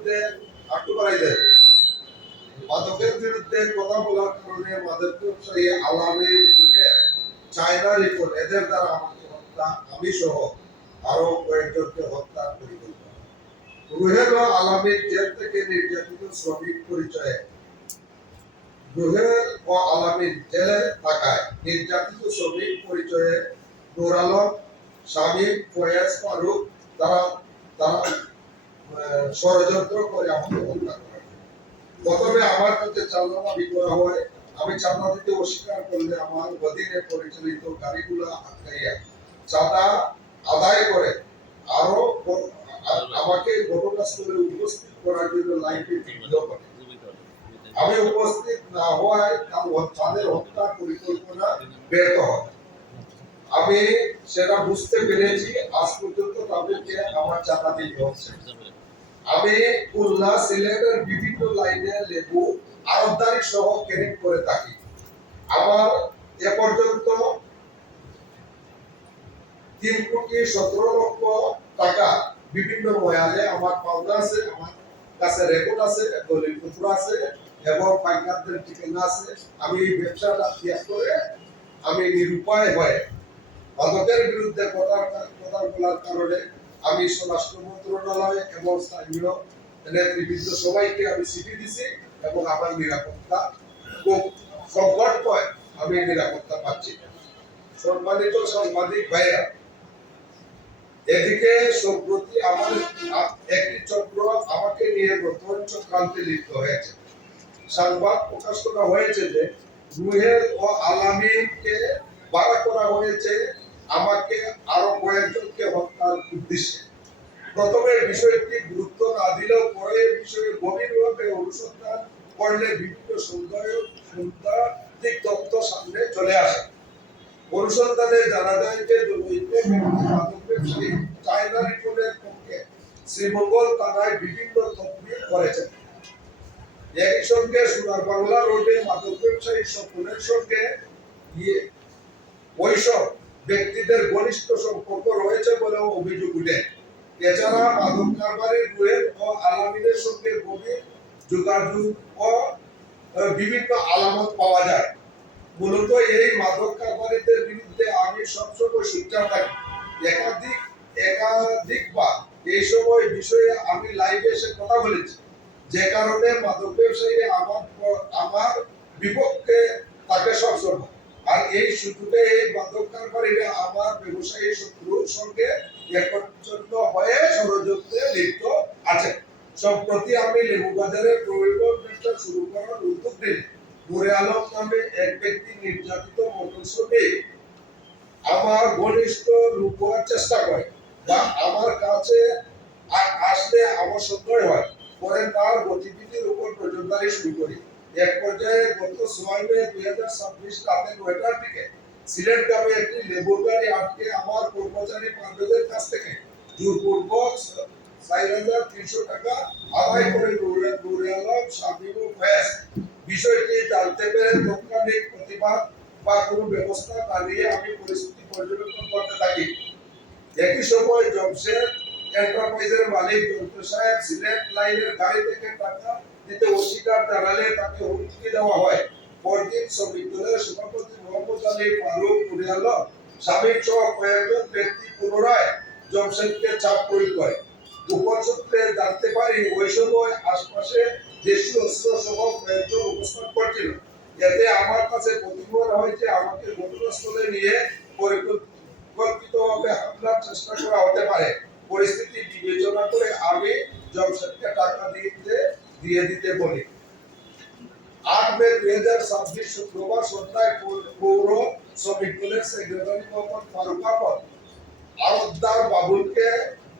বিরুদ্ধে আটু বাড়াই দেয়। মাদকের বিরুদ্ধে কথা বলার কারণে মাদক ব্যবসায়ী আলামিন চায়না রিপোর্ট এদের দ্বারা আমাকে হত্যা, আমি সহ আরো কয়েকজনকে হত্যার পরিকল্পনা। রুহেল ও আলামিন জেল থেকে নির্যাতিত শ্রমিক পরিচয়ে রুহেল ও আলামিন জেলে থাকায় নির্যাতিত শ্রমিক পরিচয়ে নূর আলম, শামীম, ফয়েজ, ফারুক তারা তারা ষড়যন্ত্র করে আমাকে হত্যা করে। প্রথমে আমার কাছে চাঁদা দাবি করা হয়, আমি চাঁদা দিতে অস্বীকার করলে আমার অধীনে পরিচালিত গাড়িগুলো আটকাইয়া চাঁদা আদায় করে আরো আমাকে ঘটনাস্থলে উপস্থিত করার জন্য লাইভে ভিডিও করে। আমি উপস্থিত না হওয়ায় তাদের হত্যা পরিকল্পনা ব্যর্থ হয়। আমি সেটা বুঝতে পেরেছি, আজ পর্যন্ত তাদেরকে আমার চাঁদা দিতে হচ্ছে। আমি খুলনা, সিলেটের বিভিন্ন লাইনে লেবু আড়তদারি সহ ক্যারিং করে থাকি। আমার এ পর্যন্ত 3,17,00,000 টাকা বিভিন্ন ময়ালে আমার পাওনা আছে, আমার কাছে রেকর্ড আছে, দলিলপত্র আছে এবং পাইকারদের ঠিকানা আছে। আমি এই ব্যবসাটা ত্যাগ করে আমি নিরুপায় হয়ে মাদকের বিরুদ্ধে কথা বলার কারণে আমি স্বরাষ্ট্র মন্ত্রণালয় এবং স্থানীয় নেতৃবৃন্দ সবাইকে আমি চিঠি দিছি এবং আমার নিরাপত্তা খুব সংকট হয়, আমি নিরাপত্তা পাচ্ছি। সম্মানিত সাংবাদিক ভাইরা, এদিকে সম্প্রতি আমার একটি চক্র আমাকে নিয়ে নতুন চক্রান্তে লিপ্ত হয়েছে। সংবাদ প্রকাশ করা হয়েছে যে রুহেল ও আলামিনকে বাড়া করা হয়েছে আমাকে আরো কয়েকজনকে হত্যার উদ্দেশ্যে। প্রথমে বিষয়টি গুরুত্ব না দিলেও পরে বিষয়ে গভীরভাবে অনুসন্ধান করলে বিভিন্ন সাংবাদিক তথ্য সামনে চলে আসে। অনুসন্ধানে জানা যায় যে চায়না রিপোর্টের পক্ষে শ্রীমঙ্গল থানায় বিভিন্ন তদবির করেছেন। একই সঙ্গে সোনার বাংলা রোডে মাদক ব্যবসায়ী সকলের সঙ্গে ওইসব ব্যক্তিদের ঘনিষ্ঠ সম্পর্ক রয়েছে বলেও অভিযোগ উঠে। এছাড়া মাদক কারবারি রুহেল ও আলামিনের সঙ্গে গভীর যোগাযোগ ও বিভিন্ন আলামত পাওয়া যায়। মূলত এই মাদক কারবারিদের বিরুদ্ধে আমি সবসময় সোচ্চার থাকি। একাধিকবার এই সময় বিষয়ে আমি লাইভে এসে কথা বলেছি, যে কারণে মাদক ব্যবসায়ী আমার বিপক্ষে থাকে সবসময়। আর এই সুযোগে এই মাদক কারবারিরা আমার ব্যবসায়ী শত্রুর সঙ্গে একত্রিত হয়ে ষড়যন্ত্রে লিপ্ত আছে। সম্প্রতি আমি লেবুবাজারের প্রয়োজন ব্যবসা শুরু করার উদ্যোগ নিই। নূরে আলম নামে এক ব্যক্তি নির্যাতিত মোটর শ্রমিক আমার ঘনিষ্ঠ লুকোয়ার চেষ্টা করে বা আমার কাছে আসলে আমার সন্দেহ হয়, পরে তার গতিবিধির উপর নজরদারি শুরু করি। এক পর্যায়ে গত 6 মে 2026 রাতে 9টার দিকে সিলেট গ্রামে একটি লেবুর গাড়ি আটকে আমার কর্মচারী পারভেজের কাছ থেকে জোরপূর্বক 4,300 টাকা আদায় করে নূরে আলম, শামীম ও ফয়েজ। বিষয়টি জানতে পেরে তৎক্ষণিক প্রতিবাদ বা কোনো ব্যবস্থা না নিয়ে আমি পরিস্থিতি পর্যবেক্ষণ করতে থাকি। একই সময় জমশেদ এন্টারপ্রাইজের মালিক যন্ত্র সাহেব সিলেট লাইনের গাড়ি থেকে টাকা দিতে অস্বীকার জানালে তাকে হুমকি দেওয়া হয়। পরদিন শ্রমিক দলের সভাপতি মোহাম্মদ আলী ফারুক, নূরে আলম, শামীম সহ কয়েকজন ব্যক্তি পুনরায় জমশেদকে চাপ প্রয়োগ করে। গোপন সূত্রে জানতে পারি ওই সময় আশপাশে দেশীয় অস্ত্র সহ কয়েকজন অবস্থান করছিল। এতে আমার কাছে প্রতিমত হয় যে আমাকে ঘটনাস্থলে নিয়ে পরিকল্পিতভাবে হামলার চেষ্টা করা হতে পারে। পরিস্থিতি বিবেচনা করে আমি জমশেদকে টাকা দিয়ে দিতে বলি। 8 মে 2026 শুক্রবার সন্ধ্যায় পৌর শ্রমিক দলের সেক্রেটারি মোহাম্মদ ফারুক আহমদ আড়তদার বাবুলকে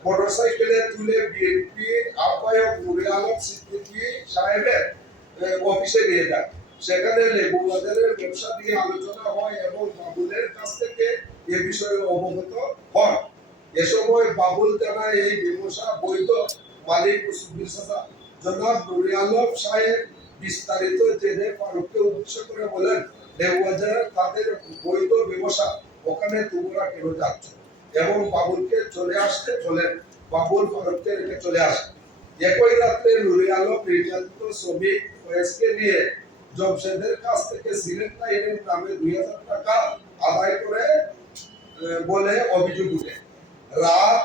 মোটরসাইকেলে তুলে বিএনপি আহ্বায়ক নূরে আলম সিদ্দিকী সাহেবের অফিসে নিয়ে যান। সেখানে লেবু বাজারের ব্যবসা নিয়ে আলোচনা হয় এবং বাবুলের কাছ থেকে এ বিষয়ে অবগত হন। এ সময় বাবুল জানায় এই ব্যবসা বৈধ মালিক জনাব নূরে আলম সাহেব বিস্তারিত জেনে ফারুককে উদ্দেশ্য করে বলেন, লেবুবাজার তাদের বৈধ ব্যবসা, ওখানে তোমরা কেন যাচ্ছ? এবং বাবুলকে চলে আসতে বলেন। বাবুল ফারুককে রেখে চলে আসে। একই রাত্রে আলম নির্যাতিত শ্রমিক ওয়েসকে নিয়ে জমশেদের কাছ থেকে সিলেট লাইনের নামে 2000 টাকা আদায় করে বলে অভিযোগ উঠে। রাত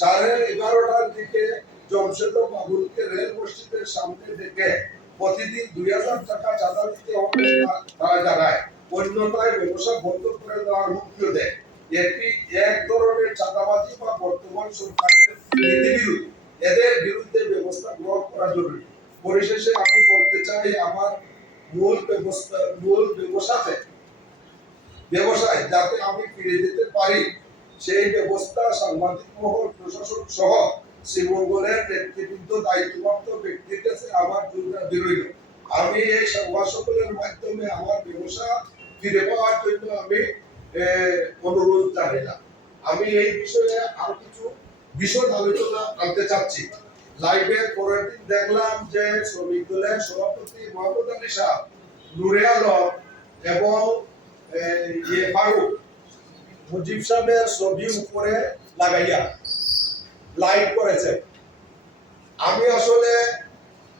11:30টার দিকে জমশেদ ও বাবুলকে রেল মসজিদের সামনে ডেকে প্রতিদিন 2000 টাকা চাঁদা দিতে হবে তারা জানায়। অন্যথায় ব্যবসা বন্ধ করে দেওয়ার হুমকিও দেয়। এটি এক ধরনের চাঁদাবাজি বা বর্তমান সরকারের নীতিবিরোধী। এদের বিরুদ্ধে ব্যবস্থা গ্রহণ করা জরুরি। পরিশেষে আমি বলতে চাই, আমার মূল ব্যবসায় যাতে আমি ফিরে যেতে পারি, সেই ব্যবস্থা সাংবাদিক মহল, প্রশাসন সহ শ্রীমঙ্গলের নেতৃবৃন্দ, দায়িত্বপ্রাপ্ত ব্যক্তির কাছে আমার জোরদার রইল। আমি এই সংবাদ সম্মেলনের মাধ্যমে আমার ব্যবসা ফিরে পাওয়ার জন্য আমি অনুরোধ জানাইলাম। আমি এই বিষয়ে আরো কিছু বিশদ আলোচনা আনতে চাচ্ছি। লাইভে পরের দিন দেখলাম যে শ্রমিক দলের সভাপতি মোহাম্মদ আলী সাহেব, নুরে আলম এবং ফারুক মুজিব সাহেবের ছবি উপরে লাগাইয়া লাইভ করেছে। আমি আসলে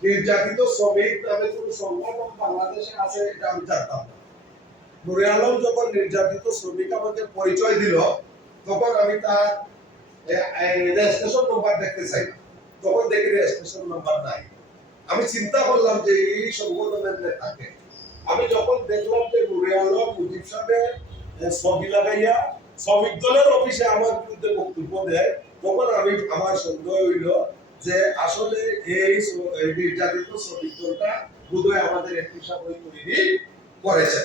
নির্যাতিত শ্রমিক নামে কোন সংগঠন বাংলাদেশে আছে এটা আমি জানতাম না। নুরে আলম যখন নির্যাতিত শ্রমিক আমাকে পরিচয় দিল, তখন আমি তার রেজিস্ট্রেশন নাম্বার দেখতে চাই, তখন দেখি রেজিস্ট্রেশন নাম্বার নাই। আমি চিন্তা করলাম যে এই সংগঠনের নেতাকে। আমি যখন দেখলাম যে নুরে আলম মুজিব সাহেবের ছবি লাগাইয়া শ্রমিক দলের অফিসে আমার বিরুদ্ধে বক্তব্য দেয়, তখন আমার সন্দেহ হইল যে আসলে এই নির্যাতিত শ্রমিক দলটা বোধহয় আমাদের একটি সাময়িক তৈরি করেছে।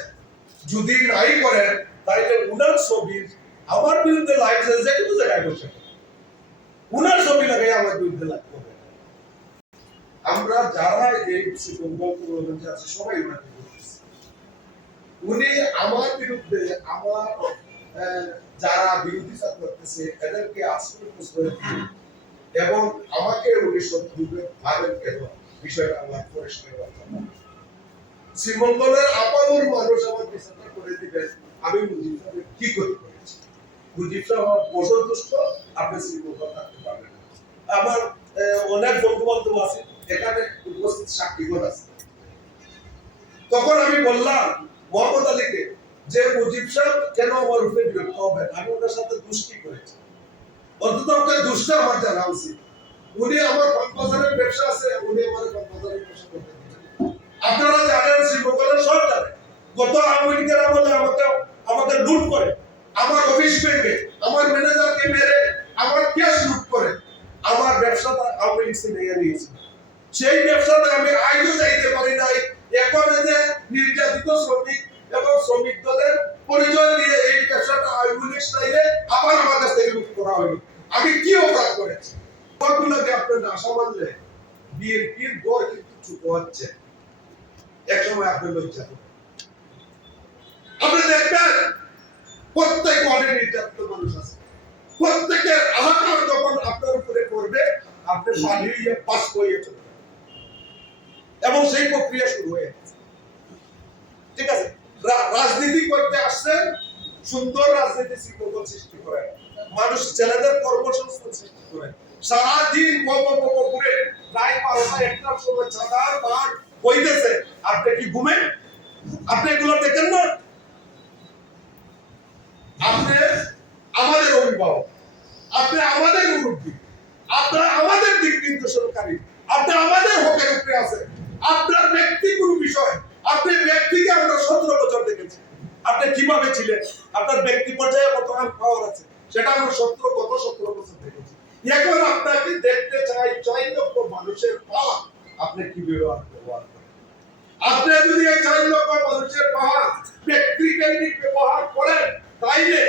যদি নাই করেন তাইলে উনার ছবির আমার বিরুদ্ধে লাইভ যে কোনো জায়গায় বসে উনার ছবি লাগাই আমার বিরুদ্ধে লাইভ করবে। আমরা যারা এই শ্রীমঙ্গল আছে সবাই উনাকে বলতেছি। উনি আমার বিরুদ্ধে আমার যারা বিরোধিতা করতেছে এদেরকে আশ্রয় করে এবং আমাকে উনি শত্রু ভাবেন কেন, বিষয়টা আমার পরিষ্কার কথা। শ্রীমঙ্গলের আপামর মানুষ আমার বিচার করে দিবেন আমি মুজিব সাহেব কি করে করেছি। মুজিব সাহেব অসন্তুষ্ট, আপনি শ্রীমঙ্গল থাকতে পারবেন না। আমার অনেক বন্ধু বান্ধব আছে, এখানে উপস্থিত সাক্ষীগণ আছে। তখন আমি বললাম মোহাম্মদ আলীকে যে মুজিব সাহেব কেন আমার উপরে বিরক্ত হবেন, আমি ওনার সাথে দুষ্টি করেছি, অন্তত ওকে দুষ্টা আমার জানা উচিত। উনি আমার কক্সবাজারের ব্যবসা আছে, উনি আমার কক্সবাজারের ব্যবসা করতে দিবেন। আপনারা জানেন, শ্রীমঙ্গলের সব জানেন, গত আওয়ামী লীগের আমলে আমাকে লুট করে, আমার অফিস ভেঙে, আমার ম্যানেজারকে মেরে, আমার ক্যাশ লুট করে আমার ব্যবসাটা আওয়ামী লীগ নিয়ে নিয়েছে। সেই ব্যবসাটা আমি আইনও চাইতে পারি নাই। এখন যে নির্যাতিত শ্রমিক এবং শ্রমিক দলের পরিচয় দিয়ে এই ব্যবসাটা আওয়ামী লীগ চাইলে আবার আমার কাছ থেকে লুট করা হলো। আমি কি অপরাধ করেছি? ওগুলোকে আপনার আশা মানলে বিএনপির দর কিন্তু ছোট হচ্ছে। একসময় আপনি লজ্জা করবেন। আপনি দেখবেন প্রত্যেক ওয়ার্ডে নির্যাতিত মানুষ আছে, প্রত্যেকের আহাকার যখন আপনার উপরে পড়বে আপনি পালিয়ে পাস হয়ে চলবেন এবং সেই প্রক্রিয়া শুরু হয়ে গেছে। ঠিক আছে, রাজনীতি করতে আসছেন, সুন্দর রাজনীতি শৃঙ্খলা সৃষ্টি করেন, মানুষ ছেলেদের কর্মসংস্থান সৃষ্টি করেন, সারাদিন ঘুরে প্রায় 12টা-1টার সময় চাঁদার মাঠ হইতেছে, আপনি কি ঘুমেন? আপনি এগুলো দেখেন না? আপনি আমাদের অভিভাবক, আপনি আমাদের মুরব্বী, আপনার আমাদের দিক নির্দেশনকারী, আপনি আমাদের হকের উপরে আছেন। আপনার ব্যক্তিগত বিষয়, আপনি ব্যক্তিকে আমরা 17 বছর দেখেছি, আপনি কিভাবে ছিলেন, আপনার ব্যক্তি পর্যায়ে কতখানি পাওয়ার আছে সেটা আমরা গত 17 বছর দেখেছি। এখন আপনাকে দেখতে চাই 4 লক্ষ মানুষের পাওয়া আপনি কি ব্যবহার করেন। আপনি যদি এই 4 লক্ষ মানুষের পাওয়া ব্যক্তিকেন্দ্রিক ব্যবহার করেন, তাইলে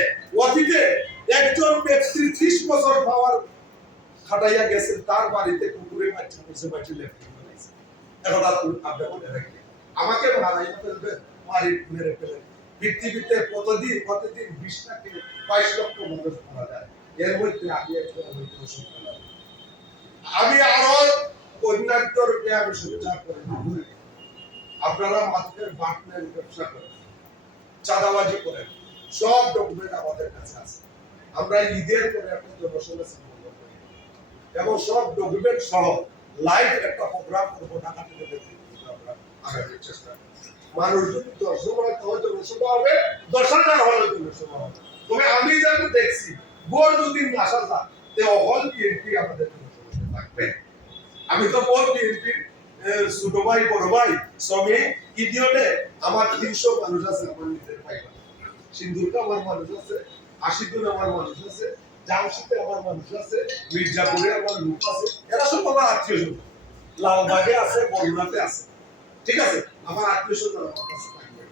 অতীতে একজন ব্যক্তির 30 বছর পাওয়ার খাটাইয়া গেছেন, তার বাড়িতে কুকুরে বাচ্চা বসে বাঁচিলে এখন আপনি মনে রাখবেন আমাকে মারাইয়া ফেলবেন, মারি মেরে ফেলেন। পৃথিবীতে প্রতিদিন 20 থেকে 22 লক্ষ মানুষ মারা যায়, এর মধ্যে আমি আরো অন্যান্য আমি সুবিচার করি। আপনারা মাছের বাটনের ব্যবসা করেন, চাঁদাবাজি করেন, সব ডকুমেন্ট আমাদের কাছে আছে। আমরা ঈদের পরে একটা জনসভা এবং সব ডকুমেন্ট সহ লাইভ একটা প্রোগ্রাম করবো ঢাকা থেকে দেখতে আমরা আগামী চেষ্টা করছি। মানুষ যদি 10 হয় তাহলে জনসভা হবে, 10,000 হলে জনসভা হবে। তবে আমি যেন দেখছি বোর্ড যদি আসা যায় তে অহল বিএনপি আমাদের জনসভাতে থাকবে। আমি তো বল বিএনপির ছোট ভাই বড় ভাই শ্রমিক ইডিয়নে আমার 300 মানুষ আছে, আমার নিজের ভাই সিন্ধুরকা আমার মানুষ আছে, আশিদুল আমার মানুষ আছে, জামশিদে আমার মানুষ আছে, মির্জাপুরে আমার লোক আছে, এরা সব আমার আত্মীয় স্বজন। লালবাগে আছে, বরুণাতে আছে, ঠিক আছে, আমার আত্মীয় স্বজন আমার কাছে থাকবে।